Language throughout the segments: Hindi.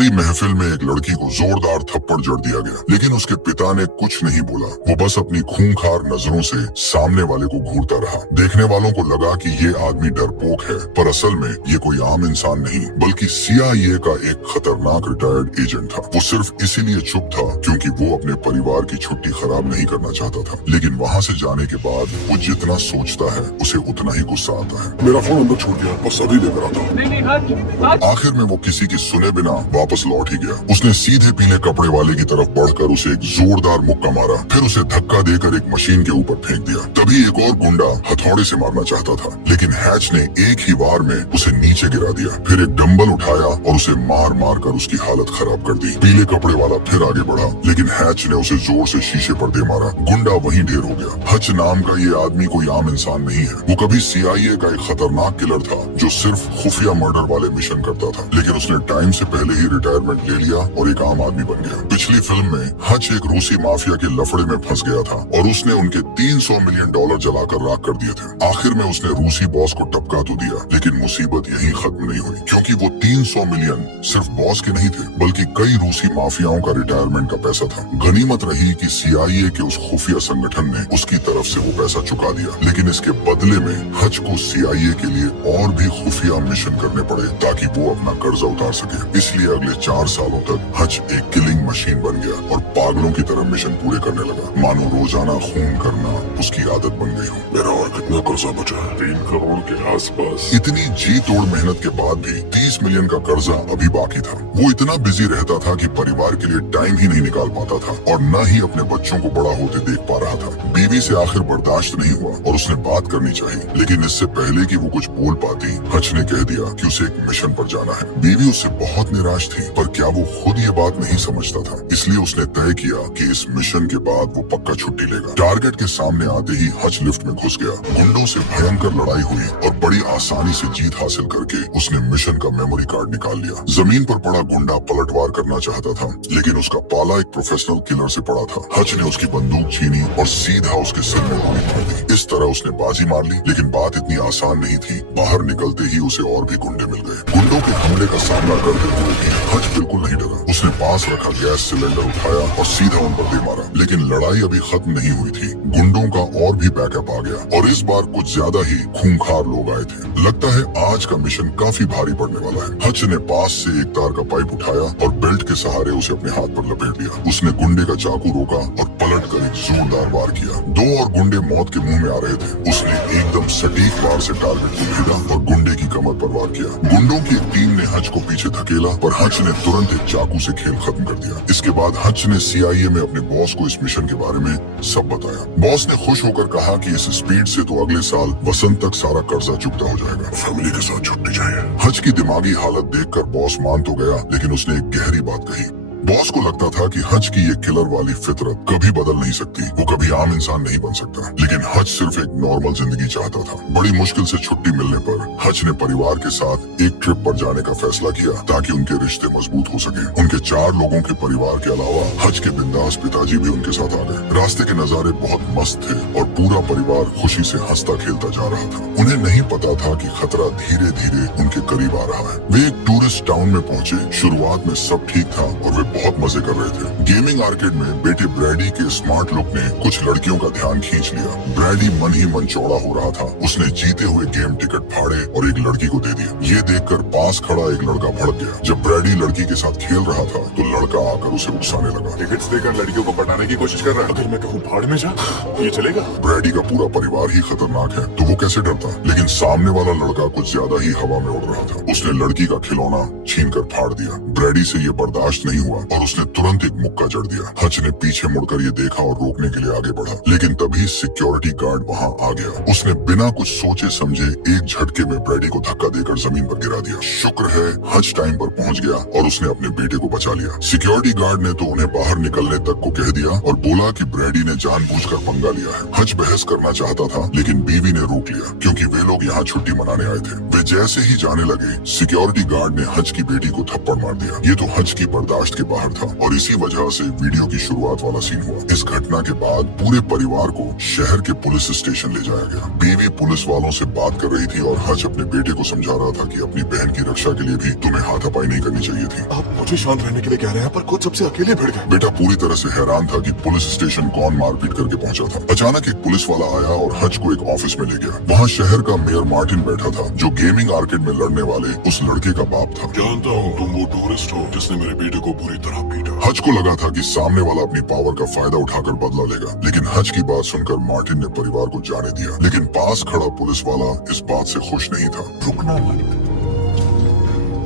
भरी महफिल में एक लड़की को जोरदार थप्पड़ जड़ दिया गया, लेकिन उसके पिता ने कुछ नहीं बोला। वो बस अपनी खूंखार नजरों से सामने वाले को घूरता रहा। देखने वालों को लगा कि ये आदमी डरपोक है, पर असल में ये कोई आम इंसान नहीं बल्कि CIA का एक खतरनाक रिटायर्ड एजेंट था। वो सिर्फ इसीलिए चुप था क्योंकि वो अपने परिवार की छुट्टी खराब नहीं करना चाहता था। लेकिन वहाँ से जाने के बाद वो जितना सोचता है उसे उतना ही गुस्सा आता है। मेरा फोन अंदर छोड़ दिया, बस अभी लेकर आता हूँ। आखिर में वो किसी की सुने बिना वापस लौट ही गया। उसने सीधे पीले कपड़े वाले की तरफ बढ़कर उसे एक जोरदार मुक्का मारा, फिर उसे धक्का देकर एक मशीन के ऊपर फेंक दिया। तभी एक और गुंडा हथौड़े से मारना चाहता था, लेकिन हैच ने एक ही वार में उसे नीचे गिरा दिया। फिर एक डंबल उठाया और उसे मार मार कर उसकी हालत खराब कर दी। पीले कपड़े वाला फिर आगे बढ़ा, लेकिन हैच ने उसे जोर से शीशे पर दे मारा। गुंडा वहीं ढेर हो गया। हच नाम का ये आदमी कोई आम इंसान नहीं है। वो कभी CIA का एक खतरनाक किलर था जो सिर्फ खुफिया मर्डर वाले मिशन करता था, लेकिन उसने टाइम से पहले ही रिटायरमेंट ले लिया और एक आम आदमी बन गया। पिछली फिल्म में हच एक रूसी माफिया के लफड़े में फंस गया था और उसने उनके $300 मिलियन जलाकर राख कर दिए थे। आखिर में उसने रूसी बॉस को टपका तो दिया, लेकिन मुसीबत यहीं खत्म नहीं हुई, क्योंकि वो 300 मिलियन सिर्फ बॉस के नहीं थे बल्कि कई रूसी माफियाओं का रिटायरमेंट का पैसा था। गनीमत रही कि CIA के उस खुफिया संगठन ने उसकी तरफ से वो पैसा चुका दिया, लेकिन इसके बदले में हच को CIA के लिए और भी खुफिया मिशन करने पड़े ताकि वो अपना कर्जा उतार सके। इसलिए अगले 4 सालों तक हच एक किलिंग मशीन बन गया और पागलों की तरह मिशन पूरे करने लगा, मानो रोजाना खून करना उसकी आदत बन गई हो। मेरा और कितना कर्जा बचा है? 3 करोड़ के आसपास। इतनी जी तोड़ मेहनत के बाद भी 30 मिलियन का कर्जा अभी बाकी था। वो इतना बिजी रहता था कि परिवार के लिए टाइम ही नहीं निकाल पाता था और न ही अपने बच्चों को बड़ा होते देख पा रहा था। बीवी से आखिर बर्दाश्त नहीं हुआ और उसने बात करनी चाहिए, लेकिन इससे पहले कि वो कुछ बोल पाती, हच ने कह दिया कि उसे एक मिशन पर जाना है। बीवी उससे बहुत निराश थी, पर क्या वो खुद ये बात नहीं समझता था? इसलिए उसने तय किया कि इस मिशन के बाद वो पक्का छुट्टी लेगा। टारगेट के सामने आते ही हच लिफ्ट में घुस गया। गुंडों से भयंकर लड़ाई हुई और बड़ी आसानी से जीत हासिल करके उसने मिशन का मेमोरी कार्ड निकाल लिया। जमीन पर पड़ा गुंडा पलटवार करना चाहता था, लेकिन उसका पाला एक प्रोफेशनल किलर से पड़ा था। हच ने उसकी बंदूक छीनी और सीधा उसके सिर में गोली मार दी। इस तरह उसने बाजी मार ली, लेकिन बात इतनी आसान नहीं थी। बाहर निकलते ही उसे और भी गुंडे मिल गए। गुंडों के हमले का सामना करते हुए भी हच बिल्कुल नहीं डरा। उसने पास रखा गैस सिलेंडर उठाया और सीधा उन पर दे मारा, लेकिन लड़ाई अभी खत्म नहीं हुई थी। गुंडों का और भी बैकअप आ गया और इस बार कुछ ज्यादा ही खूंखार लोग आए थे। लगता है आज का मिशन काफी भारी पड़ने वाला है। हच ने पास से एक तार का पाइप उठाया और बेल्ट के सहारे उसे अपने हाथ पर लपेट लिया। उसने गुंडे का चाकू रोका और पलट कर एक जोरदार वार किया। 2 और गुंडे मौत के मुंह में आ रहे थे। उसने एकदम सटीक वार से टारगेट को भेदा और गुंडे की कमर पर वार किया। गुंडों की एक टीम ने हच को पीछे धकेला, पर हच ने तुरंत एक चाकू से खेल खत्म कर दिया। इसके बाद हच ने CIA में अपने बॉस को इस मिशन के बारे में सब बताया। बॉस ने खुश होकर कहा कि इस स्पीड से तो अगले साल वसंत तक सारा कर्जा चुकता हो जाएगा। फैमिली के साथ छुट्टी चाहिए। हच की दिमागी हालत देखकर बॉस मान तो गया, लेकिन उसने एक गहरी बात कही। बॉस को लगता था कि हच की ये किलर वाली फितरत कभी बदल नहीं सकती। वो कभी आम इंसान नहीं बन सकता, लेकिन हच सिर्फ एक नॉर्मल जिंदगी चाहता था। बड़ी मुश्किल से छुट्टी मिलने पर हच ने परिवार के साथ एक ट्रिप पर जाने का फैसला किया ताकि उनके रिश्ते मजबूत हो सके। उनके 4 लोगों के परिवार के अलावा हच के बिंदास पिताजी भी उनके साथ आ गए। रास्ते के नजारे बहुत मस्त थे और पूरा परिवार खुशी से हंसता खेलता जा रहा था। उन्हें नहीं पता था कि खतरा धीरे धीरे उनके करीब आ रहा है। वे एक टूरिस्ट टाउन में पहुंचे। शुरुआत में सब ठीक था और वे बहुत मजे कर रहे थे। गेमिंग आर्केड में बेटे ब्रैडी के स्मार्ट लुक ने कुछ लड़कियों का ध्यान खींच लिया। ब्रैडी मन ही मन चौड़ा हो रहा था। उसने जीते हुए गेम टिकट फाड़े और एक लड़की को दे दिया। ये देखकर पास खड़ा एक लड़का भड़क गया। जब ब्रैडी लड़की के साथ खेल रहा था तो लड़का आकर उसे उकसाने लगा। टिकट्स देकर लड़कियों को पटाने की कोशिश कर रहा है। अगर मैं कहूँ भाड़ में जा, ये चलेगा? ब्रैडी का पूरा परिवार ही खतरनाक है, तो वो कैसे डरता? लेकिन सामने वाला लड़का कुछ ज्यादा ही हवा में उड़ रहा था। उसने लड़की का खिलौना छीनकर फाड़ दिया। ब्रैडी से ये बर्दाश्त नहीं हुआ और उसने तुरंत एक मुक्का जड़ दिया। हच ने पीछे मुड़कर ये देखा और रोकने के लिए आगे बढ़ा, लेकिन तभी सिक्योरिटी गार्ड वहाँ आ गया। उसने बिना कुछ सोचे समझे एक झटके में ब्रैडी को धक्का देकर जमीन पर गिरा दिया। शुक्र है हच टाइम पर पहुँच गया और उसने अपने बेटे को बचा लिया। सिक्योरिटी गार्ड ने तो उन्हें बाहर निकलने तक को कह दिया और बोला कि ब्रैडी ने जानबूझकर पंगा लिया है। हच बहस करना चाहता था, लेकिन बीवी ने रोक लिया क्योंकि वे लोग यहाँ छुट्टी मनाने आए थे। वे जैसे ही जाने लगे, सिक्योरिटी गार्ड ने हच की बेटी को थप्पड़ मार दिया। ये तो हच की बर्दाश्त के बाहर था और इसी वजह से वीडियो की शुरुआत वाला सीन हुआ। इस घटना के बाद पूरे परिवार को शहर के पुलिस स्टेशन ले जाया गया। बीवी पुलिस वालों से बात कर रही थी और हज अपने बेटे को समझा रहा था कि अपनी बहन की रक्षा के लिए भी तुम्हें हाथापाई नहीं करनी चाहिए थी। आप मुझे शांत रहने के लिए कह रहे हैं पर खुद सबसे अकेले भिड़ गए। बेटा पूरी तरह से हैरान था कि पुलिस स्टेशन कौन मारपीट करके पहुंचा था। अचानक एक पुलिस वाला आया और हज को एक ऑफिस में ले गया। वहाँ शहर का मेयर मार्टिन बैठा था जो गेमिंग आर्केड में लड़ने वाले उस लड़के का बाप था। जानता हूँ तुम वो टूरिस्ट हो जिसने मेरे बेटे को बुरी तरह पीटा। हज को लगा था कि सामने वाला अपनी पावर का फायदा उठाकर बदला लेगा, लेकिन हज की बात सुनकर मार्टिन ने परिवार को जाने दिया। लेकिन पास खड़ा पुलिस वाला इस बात से खुश नहीं था, रुकना मत,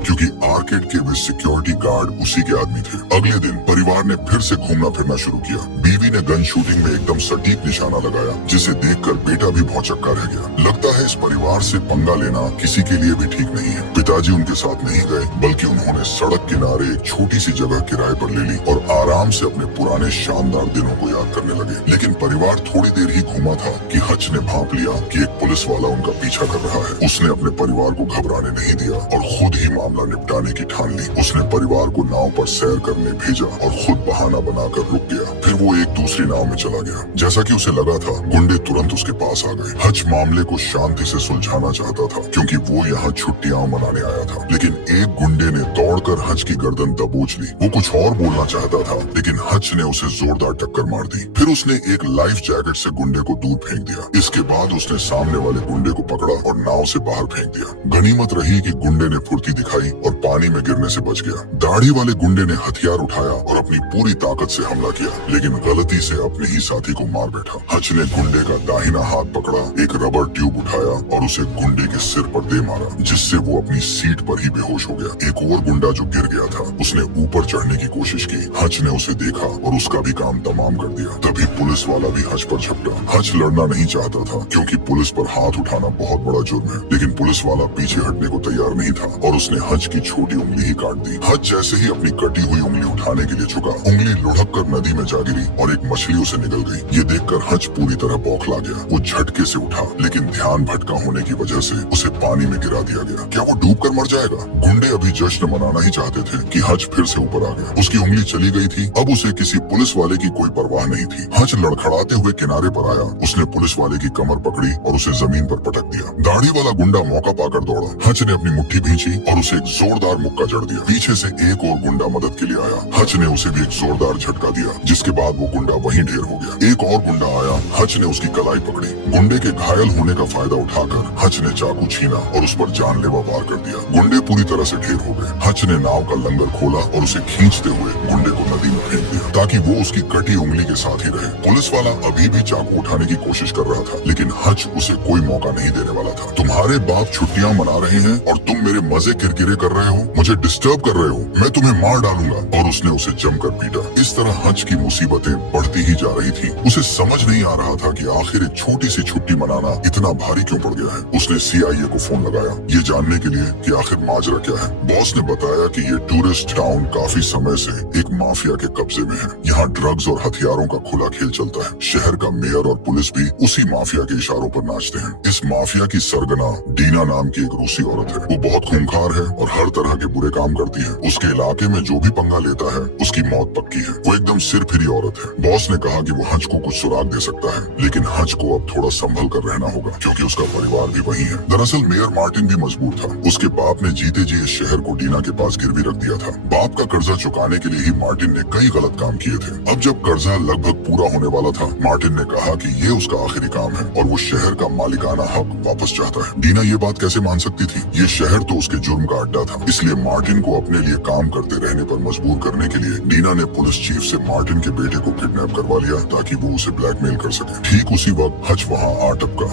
क्योंकि आर्केड के वे सिक्योरिटी गार्ड उसी के आदमी थे। अगले दिन परिवार ने फिर से घूमना फिरना शुरू किया। बीवी ने गन शूटिंग में एकदम सटीक निशाना लगाया, जिसे देखकर बेटा भी भौचक्का रह गया। लगता है इस परिवार से पंगा लेना किसी के लिए भी ठीक नहीं है। पिताजी उनके साथ नहीं गए, बल्कि उन्होंने सड़क किनारे एक छोटी सी जगह किराए पर ले ली और आराम से अपने पुराने शानदार दिनों को याद करने लगे। लेकिन परिवार थोड़ी देर ही घूमा था कि हज ने भांप लिया कि एक पुलिस वाला उनका पीछा कर रहा है। उसने अपने परिवार को घबराने नहीं दिया और खुद ही मामला निपटाने की ठान ली। उसने परिवार को नाव पर सैर करने भेजा और खुद बहाना बनाकर रुक गया। फिर वो एक दूसरी नाव में चला गया। जैसा कि उसे लगा था, गुंडे तुरंत उसके पास आ गए। हज मामले को शांति से सुलझाना चाहता था क्योंकि वो यहाँ छुट्टियां मनाने आया था। लेकिन एक गुंडे ने दौड़कर हज की गर्दन दबोच ली। वो कुछ और बोलना चाहता था, लेकिन हज ने उसे जोरदार टक्कर मार दी। फिर उसने एक लाइफ जैकेट से गुंडे को दूर फेंक दिया। इसके बाद उसने सामने वाले गुंडे को पकड़ा और नाव से बाहर फेंक दिया। गनीमत रही कि गुंडे ने फुर्ती दिखाई और पानी में गिरने से बच गया। दाढ़ी वाले गुंडे ने हथियार उठाया और अपनी पूरी ताकत से हमला किया, लेकिन गलती से अपने ही साथी को मार बैठा। हज ने गुंडे का दाहिना हाथ पकड़ा, एक रबर ट्यूब उठाया और उसे गुंडे के सिर पर दे मारा, जिससे वो अपनी सीट पर ही बेहोश हो गया। एक और गुंडा जो गिर गया था, उसने ऊपर चढ़ने की कोशिश की। हज ने उसे देखा और उसका भी काम तमाम कर दिया। तभी पुलिस वाला भी हज पर झपटा। हज लड़ना नहीं चाहता था क्योंकि पुलिस पर हाथ उठाना बहुत बड़ा जुर्म है, लेकिन पुलिस वाला पीछे हटने को तैयार नहीं था और उसने हज की छोटी उंगली ही काट दी। हज जैसे ही अपनी कटी हुई उंगली उठाने के लिए झुका, उंगली लुढ़क कर नदी में जा गिरी और एक मछली उसे निकल गई। ये देखकर हज पूरी तरह बौखला गया। वो झटके से उठा, लेकिन ध्यान भटका होने की वजह से उसे पानी में गिरा दिया गया। क्या वो डूब कर मर जाएगा? गुंडे अभी जश्न मनाना ही चाहते थे कि हज फिर से ऊपर आ गया। उसकी उंगली चली गई थी। अब उसे किसी पुलिस वाले की कोई परवाह नहीं थी। हज लड़खड़ाते हुए किनारे पर आया। उसने पुलिस वाले की कमर पकड़ी और उसे जमीन पर पटक दिया। दाढ़ी वाला गुंडा मौका पाकर दौड़ा। हज ने अपनी मुट्ठी भींची और उसे एक जोरदार मुक्का जड़ दिया। पीछे से एक और गुंडा मदद के लिए आया। हज ने उसे भी एक जोरदार झटका दिया, जिसके बाद वो गुंडा वहीं ढेर हो गया। एक और गुंडा आया। हज ने उसकी कलाई पकड़ी। गुंडे के घायल होने का फायदा उठाकर हज ने चाकू छीना और उस पर जानलेवा वार कर दिया। गुंडे पूरी तरह से ढेर हो गए। हज ने नाव का लंगर खोला और उसे खींचते हुए गुंडे को नदी में फेंक दिया ताकि वो उसकी कटी उंगली के साथ ही रहे। पुलिस वाला अभी भी चाकू उठाने की कोशिश कर रहा था, लेकिन हज उसे कोई मौका नहीं देने वाला था। तुम्हारे बाप छुट्टियां मना रहे हैं और तुम मेरे मजे किरकिरे कर रहे हो, मुझे डिस्टर्ब कर रहे हो, मैं तुम्हें मार डालूंगा। और उसने उसे जमकर पीटा। इस तरह हज की मुसीबतें बढ़ती ही जा रही थी। उसे समझ नहीं आ रहा था कि आखिर एक छोटी सी छुट्टी मनाना इतना भारी क्यों पड़ गया है। उसने CIA को फोन लगाया, ये जानने के लिए कि आखिर माजरा क्या है। बॉस ने बताया कि ये टूरिस्ट टाउन काफी समय से एक माफिया के कब्जे में है। यहाँ ड्रग्स और हथियारों का खुला खेल चलता है। शहर का मेयर और पुलिस भी उसी माफिया के इशारों पर नाचते हैं। इस माफिया की सरगना डीना नाम की एक रूसी औरत है। वो बहुत खूंखार है और हर तरह के बुरे काम करती है। उसके इलाके में जो भी पंगा लेता है उसकी मौत पक्की है। वो एकदम सिर फिरी औरत है। बॉस ने कहा कि वो हज को कुछ सुराग दे सकता है, लेकिन हज को अब थोड़ा संभल कर रहना होगा क्योंकि उसका परिवार भी वही है। दरअसल मेयर मार्टिन भी मजबूर था। उसके बाप ने जीते जी इस शहर को डीना के पास गिरवी रख दिया था। बाप का कर्जा चुकाने के लिए ही मार्टिन ने कई गलत काम किए थे। अब जब कर्जा लगभग पूरा होने वाला था, मार्टिन ने कहा कि ये उसका आखिरी काम है और वो शहर का मालिकाना हक वापस चाहता है। डीना ये बात कैसे मान सकती थी? ये शहर तो उसके जुर्म का अड्डा था। इसलिए मार्टिन को अपने लिए काम करते रहने पर मजबूर करने के लिए डीना ने पुलिस चीफ से मार्टिन के बेटे को किडनैप करवा लिया ताकि वो उसे ब्लैकमेल कर सके। ठीक उसी वक्त हज वहाँ आ टपका।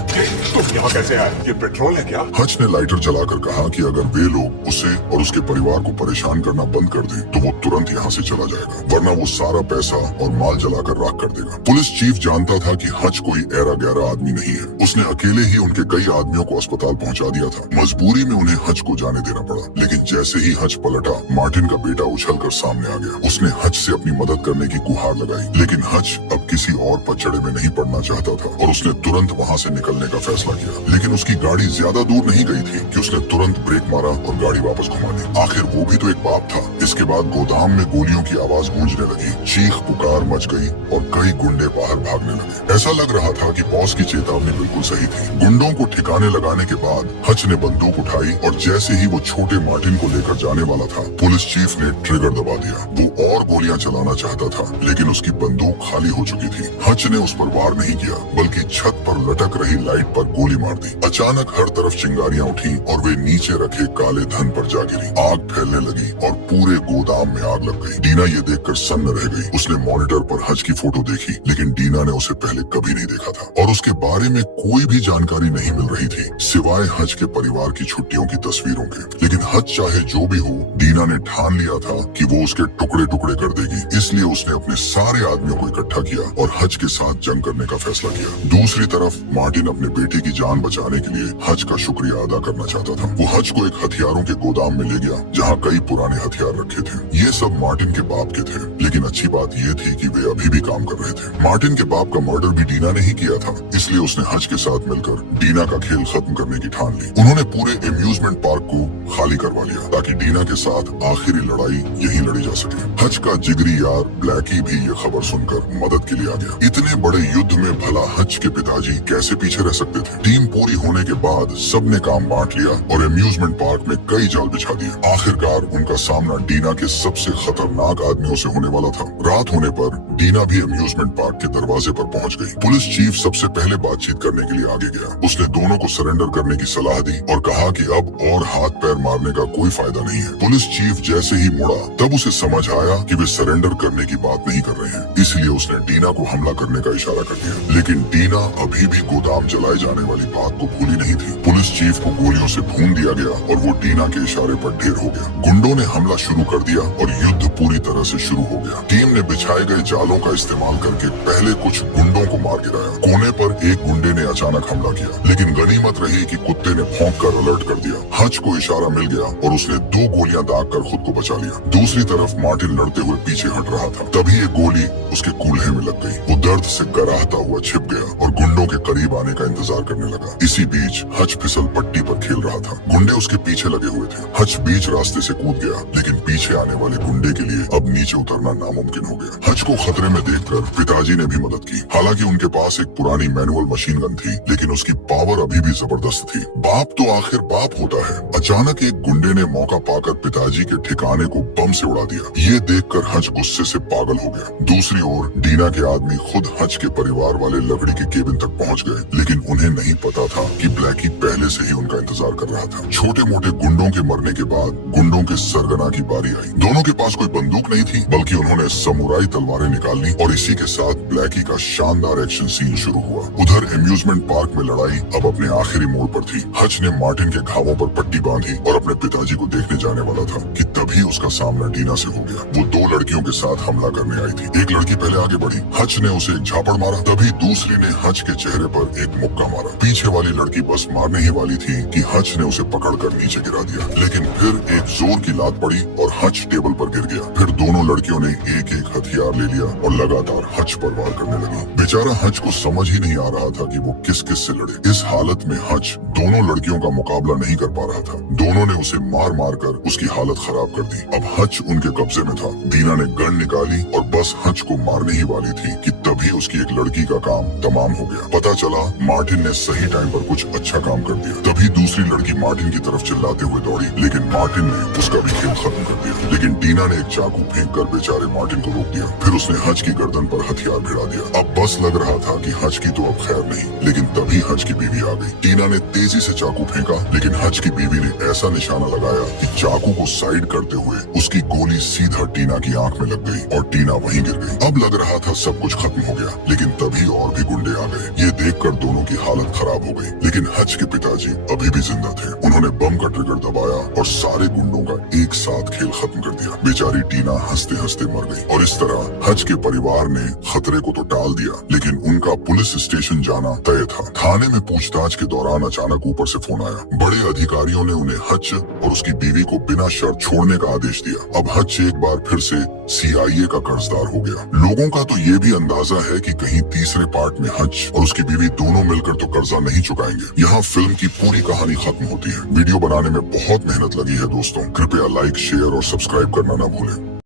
तुम यहाँ कैसे आए? ये पेट्रोल है क्या? हज ने लाइटर जलाकर कहा कि अगर वे लोग उसे और उसके परिवार को परेशान करना बंद कर दें तो वो तुरंत यहाँ से चला जाएगा, वरना वो सारा पैसा और माल जलाकर राख कर देगा। पुलिस चीफ जानता था कि हज कोई ऐरा गहरा आदमी नहीं है। उसने अकेले ही उनके कई आदमियों को अस्पताल पहुँचा दिया था। मजबूरी में उन्हें हज को जाने देना पड़ा। लगा, लेकिन जैसे ही हज पलटा, मार्टिन का बेटा उछलकर सामने आ गया। उसने हज से अपनी मदद करने की गुहार लगाई, लेकिन हज अब किसी और पचड़े में नहीं पड़ना चाहता था और उसने तुरंत वहाँ से निकलने का फैसला किया। लेकिन उसकी गाड़ी ज्यादा दूर नहीं गई थी कि उसने तुरंत ब्रेक मारा और गाड़ी वापस घुमा ली। आखिर वो भी तो एक बाप था। इसके बाद गोदाम में गोलियों की आवाज गूंजने लगी, चीख पुकार मच गई और कई गुंडे बाहर भागने लगे। ऐसा लग रहा था कि बॉस की चेतावनी बिल्कुल सही थी। गुंडों को ठिकाने लगाने के बाद हज ने बंदूक उठाई और जैसे ही वो छोटे मार्टिन को लेकर जाने वाला था, पुलिस चीफ ने ट्रिगर दबा दिया। वो और गोलियां चलाना चाहता था, लेकिन उसकी बंदूक खाली हो चुकी थी। हज ने उस पर वार नहीं किया, बल्कि छत पर लटक रही लाइट पर गोली मार दी। अचानक हर तरफ चिंगारियां उठी और वे नीचे रखे काले धन पर जा गिरी। आग फैलने लगी और पूरे गोदाम में आग लग गई। डीना ये देखकर सन्न रह गई। उसने मॉनिटर पर हज की फोटो देखी, लेकिन डीना ने उसे पहले कभी नहीं देखा था और उसके बारे में कोई भी जानकारी नहीं मिल रही थी, सिवाय हज के परिवार की छुट्टियों की तस्वीरों के। लेकिन हज चाहे जो भी हो, डीना ने ठान लिया था कि वो उसके टुकड़े टुकड़े कर देगी। इसलिए उसने अपने सारे आदमियों को इकट्ठा किया और हज के साथ जंग करने का फैसला किया। दूसरी तरफ मार्टिन अपने बेटे की जान बचाने के लिए हज का शुक्रिया अदा करना चाहता था। वो हज को एक हथियारों के गोदाम में ले गया, जहाँ कई पुराने हथियार रखे थे। ये सब मार्टिन के बाप के थे, लेकिन अच्छी बात ये थी कि वे अभी भी काम कर रहे थे। मार्टिन के बाप का मर्डर भी डीना ने ही किया था, इसलिए उसने हज के साथ मिलकर डीना का खेल खत्म करने की ठान ली। उन्होंने पूरे एम्यूजमेंट पार्क को खाली करवा लिया ताकि डीना के साथ आखिरी लड़ाई यही लड़ी जा सके। हज का जिगरी यार ब्लैकी भी ये खबर सुनकर मदद के लिए आ गया। इतने बड़े युद्ध में भला हज के पिताजी कैसे पीछे रह सकते थे। टीम पूरी होने के बाद सबने काम बांट लिया और एम्यूजमेंट पार्क में कई जाल बिछा दिए। आखिरकार उनका सामना डीना के सबसे खतरनाक आदमियों से होने वाला था। रात होने पर डीना भी एम्यूजमेंट पार्क के दरवाजे पर पहुंच गई। पुलिस चीफ सबसे पहले बातचीत करने के लिए आगे गया। उसने दोनों को सरेंडर करने की सलाह दी और कहा कि अब और हाथ पैर मारने का कोई फायदा नहीं है। पुलिस चीफ जैसे ही मुड़ा, तब उसे समझ आया कि वे सरेंडर करने की बात नहीं कर रहे हैं, इसलिए उसने डीना को हमला करने का इशारा कर दिया। लेकिन डीना अभी भी गोदाम जलाए जाने वाली बात को भूली नहीं थी। पुलिस चीफ को गोलियों से भून दिया गया और वो डीना के इशारे पर ढेर हो गया। गुंडों ने हमला शुरू कर दिया और युद्ध पूरी तरह से शुरू हो गया। टीम ने बिछाए गए जालों का इस्तेमाल करके पहले कुछ गुंडों को मार गिराया। कोने पर एक गुंडे ने अचानक हमला किया, लेकिन गनीमत रही कि कुत्ते ने भौंक कर अलर्ट कर दिया। हज को इशारा मिल गया और उसने 2 गोलियां दाग कर खुद को बचा लिया। दूसरी तरफ मार्टिन लड़ते हुए पीछे हट रहा था। तभी एक गोली उसके कूल्हे में लग गई। वो दर्द से कराहता हुआ छिप गया और गुंडों के करीब आने का इंतजार करने लगा। इसी बीच हज फिसल पट्टी पर खेल रहा था। गुंडे उसके पीछे लगे हुए थे। हज बीच रास्ते से कूद गया, लेकिन पीछे आने वाले गुंडे के लिए अब नीचे उतरना नामुमकिन हो गया। हज को खतरे में देखकर पिताजी ने भी मदद की। हालांकि उनके पास एक पुरानी मैनुअल मशीन गन थी, लेकिन उसकी पावर अभी भी जबरदस्त थी। बाप तो आखिर बाप होता है। अचानक एक गुंडे ने मौका पाकर पिताजी के ठिकाने को बम से उड़ा दिया। ये देखकर हज गुस्से से पागल हो गया। दूसरी ओर डीना के आदमी खुद हज के परिवार वाले लकड़ी के केबिन तक पहुंच गए, लेकिन उन्हें नहीं पता था कि ब्लैकी पहले से ही उनका इंतजार कर रहा था। छोटे मोटे गुंडों के मरने के बाद गुंडों के सरगना की बारी आई। दोनों के पास कोई बंदूक नहीं थी, बल्कि उन्होंने समुराई तलवारें निकाल ली और इसी के साथ ब्लैकी का शानदार एक्शन सीन शुरू हुआ। उधर एम्यूजमेंट पार्क में लड़ाई अब अपने आखिरी मोड़ पर थी। हज ने मार्टिन के घावों पर पट्टी बांधी और अपने पिताजी को देखने जाने वाला था कि तभी उसका सामना डीना से हो गया। वो 2 लड़कियों के साथ हमला करने आई थी। एक लड़की पहले आगे बढ़ी, हज ने उसे एक झापड़ मारा, तभी दूसरी ने हज के चेहरे पर एक मुक्का मारा। पीछे वाली लड़की बस मारने ही वाली थी कि हज ने उसे पकड़कर नीचे गिरा दिया, लेकिन फिर एक जोर की लात पड़ी और हज टेबल पर गिर गया। फिर दोनों लड़कियों ने एक एक हथियार ले लिया और लगातार हज पर वार करने लगी। बेचारा हज को समझ ही नहीं आ रहा था कि वो किस किस से लड़े। इस हालत में हज दोनों लड़कियों का मुकाबला नहीं कर पा रहा था। दोनों ने उसे मार मार कर उसकी हालत खराब कर दी। अब हज उनके कब्जे में था। डीना ने गन निकाली और बस हज को मारने ही वाली थी कि तभी उसकी एक लड़की का काम तमाम हो गया। पता चला मार्टिन ने सही टाइम पर कुछ अच्छा काम कर दिया। तभी दूसरी लड़की मार्टिन की तरफ चिल्लाते हुए दौड़ी, लेकिन मार्टिन ने उसका भी खेल खत्म कर दिया। लेकिन डीना ने एक चाकू फेंक कर बेचारे मार्टिन को रोक दिया। फिर उसने हज की गर्दन पर हथियार भिड़ा दिया। अब बस लग रहा था कि हज की तो अब खैर नहीं, लेकिन तभी हज की बीवी आ गई। डीना ने तेजी से चाकू फेंका, लेकिन हज की बीवी ने ऐसा निशाना लगाया कि चाकू को साइड करते हुए उसकी गोली सीधा टीना की आंख में लग गई और टीना वहीं गिर गई। अब लग रहा था सब कुछ खत्म हो गया, लेकिन तभी और भी गुंडे आ गए। ये देखकर दोनों की हालत खराब हो गई, लेकिन हज के पिताजी अभी भी जिंदा थे। उन्होंने बम का ट्रिगर दबाया और सारे गुंडों का एक साथ खेल खत्म कर दिया। बेचारी टीना हंसते हंसते मर गई। और इस तरह हज के परिवार ने खतरे को तो टाल दिया, लेकिन उनका पुलिस स्टेशन जाना तय था। थाने में पूछताछ के दौरान अचानक ऊपर से फोन आया। बड़े अधिकारियों ने उन्हें हज और उसकी बीवी को बिना शर्त छोड़ने का आदेश दिया। अब हज एक बार फिर से CIA का कर्जदार हो गया। लोगों का तो ये भी अंदाजा है कि कहीं तीसरे पार्ट में हज और उसकी बीवी दोनों मिलकर तो कर्जा नहीं चुकाएंगे। यहाँ फिल्म की पूरी कहानी खत्म होती है। वीडियो बनाने में बहुत मेहनत लगी है दोस्तों। कृपया लाइक, शेयर और सब्सक्राइब करना ना भूलें।